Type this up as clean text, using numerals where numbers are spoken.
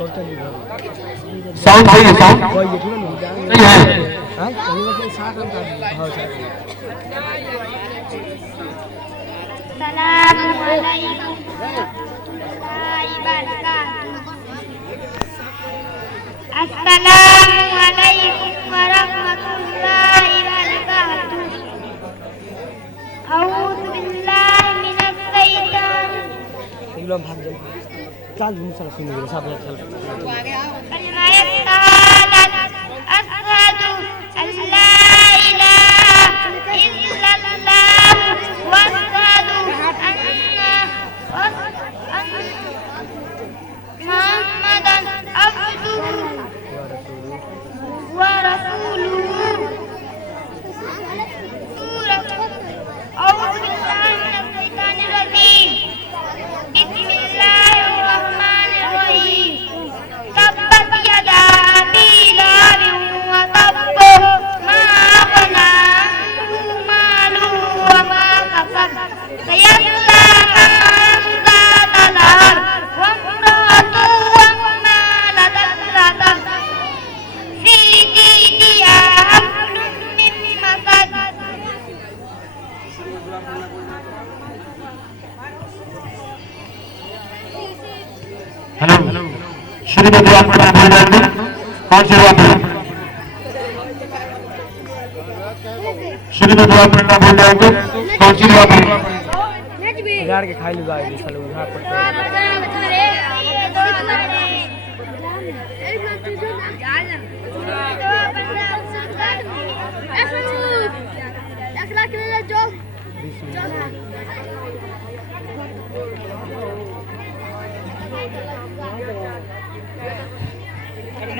Sound सही है, sound सही है। अस्सलामुअलैकुम वरहमतुल्लाहि वबरकातुहू। अऊज़ु बिल्लाहि मिनश शैतानिर अशहदु अल्ला इलाहा इल्लल्लाह व अशहदु अन्ना मुहम्मदन अब्दुहु व रसूलुहु। अऊज़ु बिल्लाहि मिनश शैतानिर रजीम। बिस्मिल्लाहिर रहमानिर रहीम। तब्बत यदा अबी लहब व तब्ब मा अग़ना अन्हु मालुहु व मा कसब सयस्ला नारन ज़ात लहब व इम्रअतुहु हम्मालतल हतब फी जीदिहा हब्लुम मिन मसद। हेलो, शुरू में दुआ पढ़ना भूल जाएंगे। कौन सी दुआ पढ़ें? शुरू में दुआ पढ़ना भूल जाएंगे। कौन सी दुआ पढ़ें? यार के खाई लगा ये सालों यहाँ पर अरे